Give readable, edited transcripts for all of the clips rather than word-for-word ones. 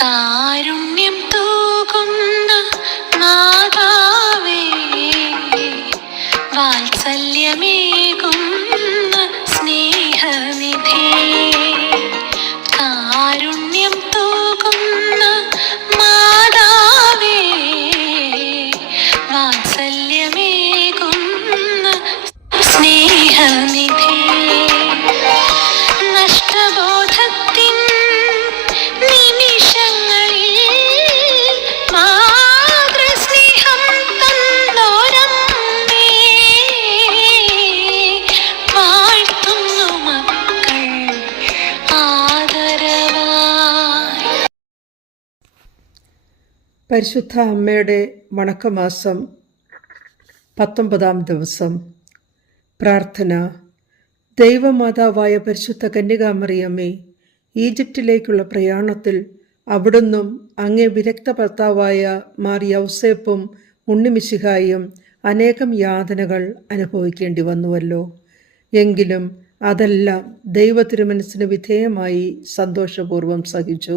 കാരുണ്യം തൂകുന്ന മാതാവേ, വാത്സല്യമേകുന്ന സ്നേഹനിധി. കാരുണ്യം തൂകുന്ന മാതാവേ, വാത്സല്യമേകുന്ന സ്നേഹനിധി. നഷ്ടബോധത്തിൻ നിമിഷങ്ങളിൽ മാതൃസ്നേഹം തന്നോരമ്മേ, വാഴ്ത്തുന്നു മക്കൾ ആദരവായി. പരിശുദ്ധ അമ്മയുടെ വണക്കമാസം 19-ാം ദിവസം. പ്രാർത്ഥന. ദൈവമാതാവായ പരിശുദ്ധ കന്യകാമറിയമ്മേ, ഈജിപ്തിലേക്കുള്ള പ്രയാണത്തിൽ അവിടുന്നും അങ്ങേ വിരക്ത ഭർത്താവായ മാർ യൗസേപ്പും ഉണ്ണിമിശിഹായും അനേകം യാതനകൾ അനുഭവിക്കേണ്ടി വന്നുവല്ലോ. എങ്കിലും അതെല്ലാം ദൈവതിരുമനസ്സിന് വിധേയമായി സന്തോഷപൂർവ്വം സഹിച്ചു.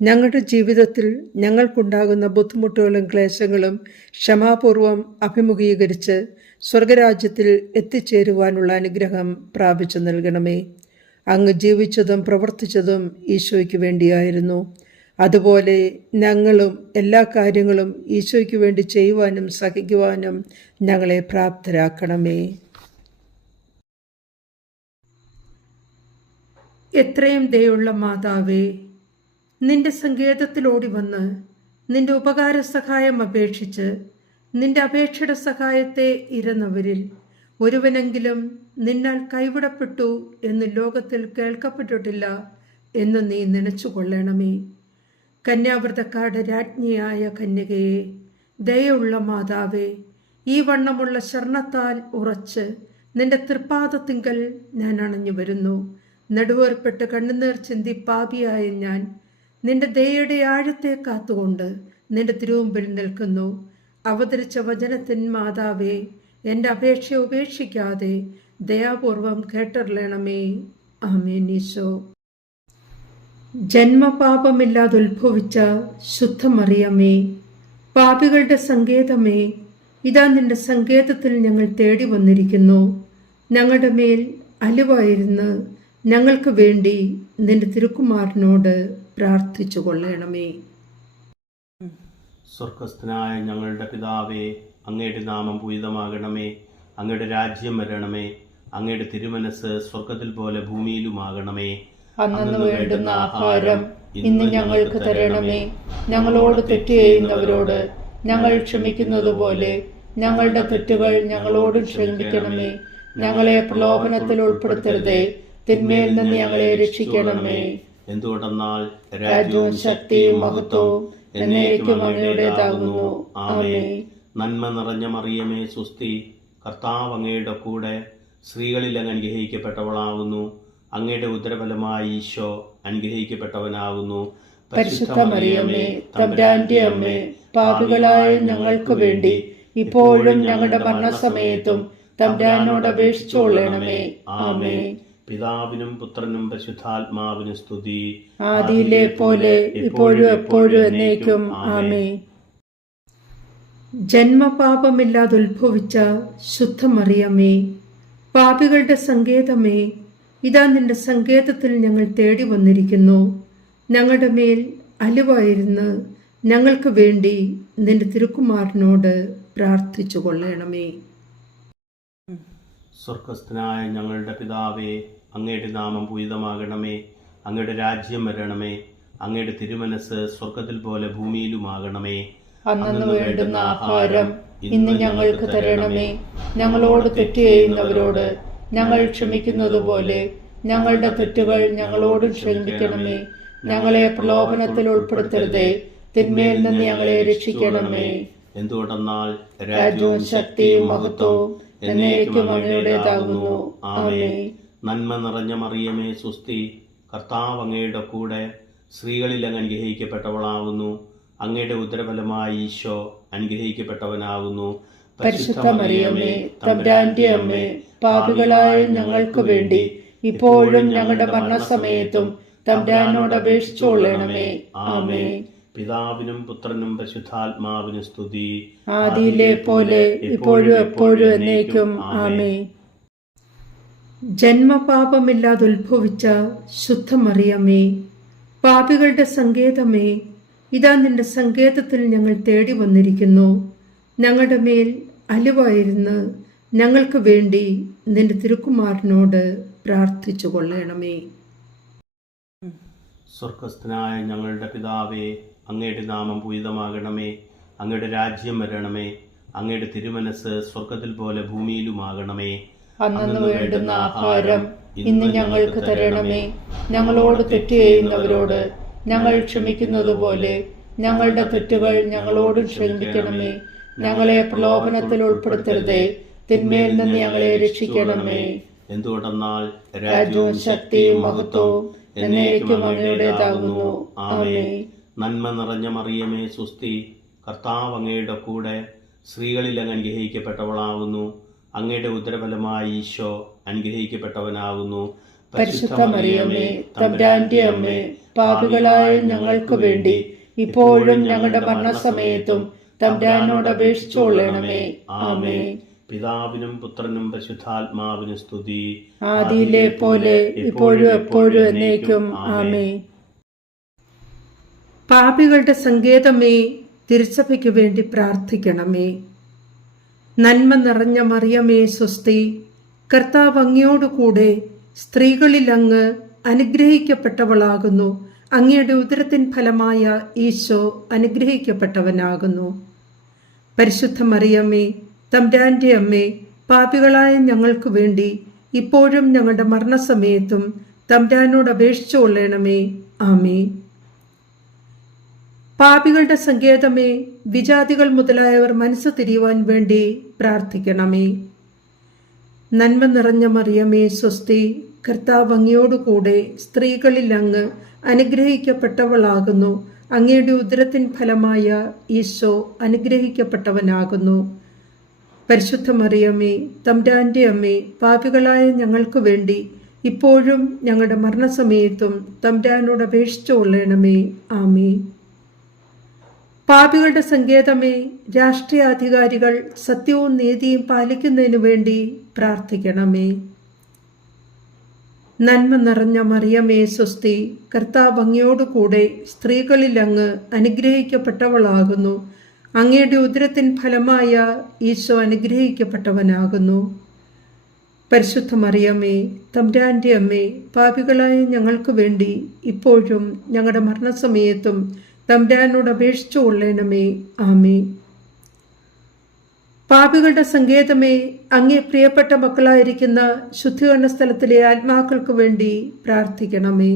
ഞങ്ങളുടെ ജീവിതത്തിൽ ഞങ്ങൾക്കുണ്ടാകുന്ന ബുദ്ധിമുട്ടുകളും ക്ലേശങ്ങളും ക്ഷമാപൂർവം അഭിമുഖീകരിച്ച് സ്വർഗരാജ്യത്തിൽ എത്തിച്ചേരുവാനുള്ള അനുഗ്രഹം പ്രാപിച്ചു നൽകണമേ. അങ്ങ് ജീവിച്ചതും പ്രവർത്തിച്ചതും ഈശോയ്ക്ക് വേണ്ടിയായിരുന്നു. അതുപോലെ ഞങ്ങളും എല്ലാ കാര്യങ്ങളും ഈശോയ്ക്ക് വേണ്ടി ചെയ്യുവാനും സഹിക്കുവാനും ഞങ്ങളെ പ്രാപ്തരാക്കണമേ. എത്രയും ദയുള്ള മാതാവേ, നിന്റെ സങ്കേതത്തിലോടി വന്ന് നിന്റെ ഉപകാര സഹായം അപേക്ഷിച്ച് നിന്റെ അപേക്ഷയുടെ സഹായത്തെ ഇരന്നവരിൽ ഒരുവനെങ്കിലും നിന്നാൽ കൈവിടപ്പെട്ടു എന്ന് ലോകത്തിൽ കേൾക്കപ്പെട്ടിട്ടില്ല എന്ന് നീ നനച്ചുകൊള്ളണമേ. കന്യാവ്രതക്കാരുടെ രാജ്ഞിയായ കന്യകയെ, ദയുള്ള മാതാവേ, ഈ വണ്ണമുള്ള ശരണത്താൽ ഉറച്ച് നിന്റെ തൃപ്പാദത്തിങ്കൽ ഞാൻ അണഞ്ഞു വരുന്നു. നടുവേർപ്പെട്ട് കണ്ണുനീർ ചിന്തി പാപിയായ ഞാൻ നിന്റെ ദയയുടെ ആഴത്തെ കാത്തുകൊണ്ട് നിന്റെ തിരുമുമ്പിൽ നിൽക്കുന്നു. അവതരിച്ച വചനത്തിൻ മാതാവേ, എൻ്റെ അപേക്ഷ ഉപേക്ഷിക്കാതെ ദയാപൂർവം കേട്ടറിയണമേ. ആമേൻ. ഈശോ. ജന്മപാപമില്ലാതെ ഉത്ഭവിച്ച ശുദ്ധമറിയമേ, പാപികളുടെ സങ്കേതമേ, ഇതാ നിന്റെ സങ്കേതത്തിൽ ഞങ്ങൾ തേടി വന്നിരിക്കുന്നു. ഞങ്ങളുടെ മേൽ അലിവായിരുന്ന് ഞങ്ങൾക്ക് വേണ്ടി നിന്റെ തിരുക്കുമാരനോട് പ്രാർത്ഥിച്ചു കൊള്ളണമേ. സ്വർഗസ്ഥനായ ഞങ്ങളുടെ പിതാവേ, അങ്ങയുടെ നാമം പൂജിതമാകണമേ. അങ്ങയുടെ രാജ്യം വരണമേ. അങ്ങയുടെ തിരുമനസ് സ്വർഗത്തിൽ പോലെ ഭൂമിയിലുമാകണമേ. അന്നു വേണ്ടുന്ന ആഹാരം ഇന്ന് ഞങ്ങൾക്ക് തരണമേ. ഞങ്ങളോട് തെറ്റ് ചെയ്യുന്നവരോട് ഞങ്ങൾ ക്ഷമിക്കുന്നത് പോലെ ഞങ്ങളുടെ തെറ്റുകൾ ഞങ്ങളോട് ക്ഷമിക്കണമേ. ഞങ്ങളെ പ്രലോഭനത്തിൽ ഉൾപ്പെടുത്തരുതേ, തിന്മയിൽ നിന്ന് ഞങ്ങളെ രക്ഷിക്കണമേ. എന്തുകൊണ്ടെന്നാൽ രാജ്യവും ശക്തിയും മഹത്വവും എന്നേക്കും അങ്ങയുടേതാകുന്നു. ആമേൻ. നന്മ നിറഞ്ഞ മറിയമേ, സുസ്തി, കർത്താവ് അങ്ങയുടെ കൂടെ സ്ത്രീകളിൽ അങ്ങ് അനുഗ്രഹിക്കപ്പെട്ടവളാകുന്നു. അങ്ങയുടെ ഉദരഫലമായി ഈശോ അനുഗ്രഹിക്കപ്പെട്ടവനാകുന്നു. പരിശുദ്ധ മറിയമേ, തമ്പുരാന്റെ അമ്മേ, പാപികളായ ഞങ്ങൾക്ക് വേണ്ടി ഇപ്പോഴും ഞങ്ങളുടെ മരണസമയത്തും തമ്പുരാനോട് അപേക്ഷിച്ചുകൊള്ളണമേ. ആമേൻ. പിതാവിനും പുത്രനും പരിശുദ്ധാത്മാവിനും സ്തുതി, ആദിയിലെ പോലെ ഇപ്പോഴും എപ്പോഴും എന്നേക്കും. ആമേൻ. ജന്മപാപമില്ലാതെ ഉത്ഭവിച്ച ശുദ്ധമറിയമേ, പാപികളുടെ സങ്കേതമേ, ഇതാ നിന്റെ സങ്കേതത്തിൽ ഞങ്ങൾ തേടി വന്നിരിക്കുന്നു. ഞങ്ങളുടെ മേൽ അലിവായിരുന്ന് ഞങ്ങൾക്ക് വേണ്ടി നിന്റെ തിരുക്കുമാരനോട് പ്രാർത്ഥിച്ചു കൊള്ളണമേ. സ്വർഗസ്ഥനായ ഞങ്ങളുടെ പിതാവേ, അങ്ങയുടെ നാമം പൂജിതമാകണമേ. അങ്ങയുടെ രാജ്യം വരണമേ. അങ്ങയുടെ തിരുമനസ് സ്വർഗത്തിൽ പോലെ ഭൂമിയിലുമാകണമേ. അന്നു വേണ്ടുന്ന ആഹാരം ഇന്ന് ഞങ്ങൾക്ക് തരണമേ. ഞങ്ങളോട് തെറ്റ് ചെയ്യുന്നവരോട് ഞങ്ങൾ ക്ഷമിക്കുന്നത് പോലെ ഞങ്ങളുടെ തെറ്റുകൾ ഞങ്ങളോട് ക്ഷമിക്കണമേ. ഞങ്ങളെ പ്രലോഭനത്തിൽ ഉൾപ്പെടുത്തരുതേ, തിന്മയിൽ നിന്ന് ഞങ്ങളെ രക്ഷിക്കണമേ. എന്തുകൊണ്ടെന്നാൽ രാജ്യവും ശക്തിയും മഹത്വവും എന്നേക്കും അങ്ങയുടേതാകുന്നു. ആമേൻ. നന്മ നിറഞ്ഞ മറിയമേ, സുസ്തി, കർത്താവ് അങ്ങയുടെ കൂടെ സ്ത്രീകളിൽ അങ്ങ് അനുഗ്രഹിക്കപ്പെട്ടവളാകുന്നു. അങ്ങയുടെ ഉദരഫലമായി ഈശോ അനുഗ്രഹിക്കപ്പെട്ടവനാകുന്നു. പരിശുദ്ധ മറിയമേ, തമ്പുരാന്റെ അമ്മേ, പാപികളായ ഞങ്ങൾക്ക് വേണ്ടി ഇപ്പോഴും ഞങ്ങളുടെ മരണസമയത്തും തമ്പുരാനോട് അപേക്ഷിച്ചുകൊള്ളണമേ. ആമേൻ. പിതാവിനും പുത്രനും പരിശുദ്ധാത്മാവിനും സ്തുതി. ആദിയിലെ പോലെ ഇപ്പോഴും എപ്പോഴും എന്നേക്കും. ആമേൻ. ജന്മപാപമില്ലാതെ ഉത്ഭവിച്ച ശുദ്ധമറിയമേ, പാപികളുടെ സങ്കേതമേ, ഇതാ നിന്റെ സങ്കേതത്തിൽ ഞങ്ങൾ തേടി വന്നിരിക്കുന്നു. ഞങ്ങളുടെ മേൽ അലിവായിരുന്ന് ഞങ്ങൾക്ക് വേണ്ടി നിന്റെ തിരുക്കുമാരനോട് പ്രാർത്ഥിച്ചു കൊള്ളണമേ. സ്വർഗസ്ഥനായ ഞങ്ങളുടെ പിതാവേ, അങ്ങയുടെ നാമം പൂജിതമാകണമേ. അങ്ങയുടെ രാജ്യം വരണമേ. അങ്ങയുടെ തിരുമനസ് സ്വർഗത്തിൽ പോലെ ഭൂമിയിലുമാകണമേ. അന്നു വേണ്ടുന്ന ആഹാരം ഇന്ന് ഞങ്ങൾക്ക് തരണമേ. ഞങ്ങളോട് തെറ്റ് ചെയ്യുന്നവരോട് ഞങ്ങൾ ക്ഷമിക്കുന്നത് പോലെ ഞങ്ങളുടെ തെറ്റുകൾ ഞങ്ങളോടും ക്ഷമിക്കണമേ. ഞങ്ങളെ പ്രലോഭനത്തിൽ ഉൾപ്പെടുത്തരുതേ, തിന്മയിൽ നിന്ന് ഞങ്ങളെ രക്ഷിക്കണമേ. എന്തുകൊണ്ടെന്നാൽ രാജ്യവും ശക്തിയും മഹത്വവും എന്നേക്കും അങ്ങയുടേതാകുന്നു. ആമേൻ. നന്മ നിറഞ്ഞ മറിയമേ, സുസ്തി, കർത്താവ് അങ്ങയുടെ കൂടെ സ്ത്രീകളിൽ അങ്ങ് അനുഗ്രഹിക്കപ്പെട്ടവളാകുന്നു. അങ്ങയുടെ ഉദരഫലമായി ഈശോ അനുഗ്രഹിക്കപ്പെട്ടവനാകുന്നു. പരിശുദ്ധ മറിയമേ, തമ്പുരാന്റെ അമ്മേ, പാപികളായ ഞങ്ങൾക്ക് വേണ്ടി ഇപ്പോഴും ഞങ്ങളുടെ മരണസമയത്തും തമ്പുരാനോട് അപേക്ഷിച്ചുകൊള്ളണമേ. ആമേൻ. പിതാവിനും പുത്രനും പരിശുദ്ധാത്മാവിനും സ്തുതി. ആദിയിലെ പോലെ ഇപ്പോഴും എപ്പോഴും എന്നേക്കും. ആമേൻ. പാപികളുടെ സങ്കേതമേ, തിരുസഭയ്ക്ക് വേണ്ടി പ്രാർത്ഥിക്കണമേ. നന്മ നിറഞ്ഞ മറിയമേ, സ്വസ്തി, കർത്താവ് അങ്ങയോടുകൂടെ സ്ത്രീകളിൽ അങ്ങ് അനുഗ്രഹിക്കപ്പെട്ടവളാകുന്നു. അങ്ങയുടെ ഉദരത്തിൻ ഫലമായ ഈശോ അനുഗ്രഹിക്കപ്പെട്ടവനാകുന്നു. പരിശുദ്ധ മറിയമേ, തമ്പുരാന്റെ അമ്മേ, പാപികളായ ഞങ്ങൾക്ക് വേണ്ടി ഇപ്പോഴും ഞങ്ങളുടെ മരണസമയത്തും തമ്പുരാനോട് അപേക്ഷിച്ചു കൊള്ളണമേ. ആമേൻ. പാപികളുടെ സങ്കേതമേ, വിജാതികൾ മുതലായവർ മനസ്സ് തിരിയുവാൻ വേണ്ടി പ്രാർത്ഥിക്കണമേ. നന്മ നിറഞ്ഞ മറിയമേ, സ്വസ്തി, കർത്താവ് അങ്ങയോടുകൂടെ സ്ത്രീകളിൽ അങ്ങ് അനുഗ്രഹിക്കപ്പെട്ടവളാകുന്നു. അങ്ങയുടെ ഉദരത്തിൻ ഫലമായ ഈശോ അനുഗ്രഹിക്കപ്പെട്ടവനാകുന്നു. പരിശുദ്ധ മറിയമേ, തമ്പുരാന്റെ അമ്മേ, പാപികളായ ഞങ്ങൾക്ക് വേണ്ടി ഇപ്പോഴും ഞങ്ങളുടെ മരണസമയത്തും തമ്പുരാനോട് അപേക്ഷിച്ചു കൊള്ളണമേ. ആമേൻ. പാപികളുടെ സങ്കേതമേ, രാഷ്ട്രീയാധികാരികൾ സത്യവും നീതിയും പാലിക്കുന്നതിനു വേണ്ടി പ്രാർത്ഥിക്കണമേ. നന്മ നിറഞ്ഞ മറിയമേ, സ്വസ്തി, കർത്താവ് അങ്ങയോടുകൂടെ സ്ത്രീകളിൽ അങ്ങ് അനുഗ്രഹിക്കപ്പെട്ടവളാകുന്നു. അങ്ങയുടെ ഉദരത്തിൻ ഫലമായ ഈശോ അനുഗ്രഹിക്കപ്പെട്ടവനാകുന്നു. പരിശുദ്ധ മറിയമേ, തമ്പുരാന്റെ അമ്മേ, പാപികളായ ഞങ്ങൾക്ക് വേണ്ടി ഇപ്പോഴും ഞങ്ങളുടെ മരണസമയത്തും തമ്പുരാനോട് അപേക്ഷിച്ചു കൊള്ളണമേ. ആമേൻ. പാപികളുടെ സങ്കേതമേ, അങ്ങേ പ്രിയപ്പെട്ട മക്കളായിരിക്കുന്ന ശുദ്ധീകരണ സ്ഥലത്തിലെ ആത്മാക്കൾക്ക് വേണ്ടി പ്രാർത്ഥിക്കണമേ.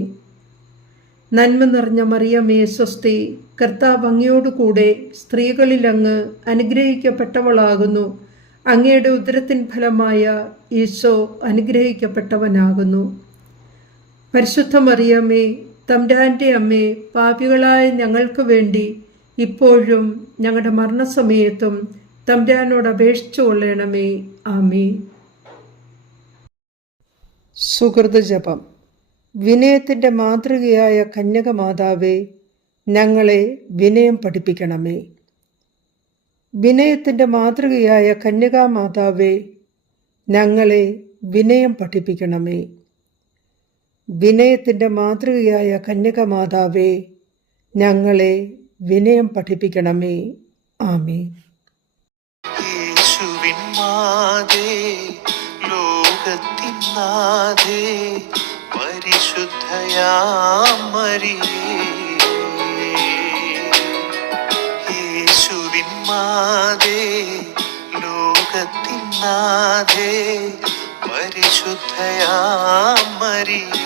നന്മ നിറഞ്ഞ മറിയമേ, സ്വസ്തി, കർത്താവ് അങ്ങയോടുകൂടെ സ്ത്രീകളിൽ അങ്ങ് അനുഗ്രഹിക്കപ്പെട്ടവളാകുന്നു. അങ്ങയുടെ ഉദരത്തിൻ ഫലമായ ഈശോ അനുഗ്രഹിക്കപ്പെട്ടവനാകുന്നു. പരിശുദ്ധ മറിയമേ, തമ്പുരാന്റെ അമ്മേ, പാപികളായ ഞങ്ങൾക്ക് വേണ്ടി ഇപ്പോഴും ഞങ്ങളുടെ മരണസമയത്തും തമ്പുരാനോട് അപേക്ഷിച്ചു കൊള്ളണമേ. ആമേൻ. സുഹൃതജപം. വിനയത്തിൻ്റെ മാതൃകയായ കന്യകമാതാവേ, ഞങ്ങളെ വിനയം പഠിപ്പിക്കണമേ. വിനയത്തിൻ്റെ മാതൃകയായ കന്യകാമാതാവേ, ഞങ്ങളെ വിനയം പഠിപ്പിക്കണമേ. വിനയത്തിൻ്റെ മാതൃകയായ കന്യകമാതാവേ, ഞങ്ങളെ വിനയം പഠിപ്പിക്കണമേ. ആമേൻ. യേശുവിൻ മാതേ, ലോകത്തിൻ നാഥേ, പരിശുദ്ധയാം മറിയേ. യേശുവിൻ മാതേ, ലോകത്തിൻ നാഥേ, പരിശുദ്ധയാം മറിയേ.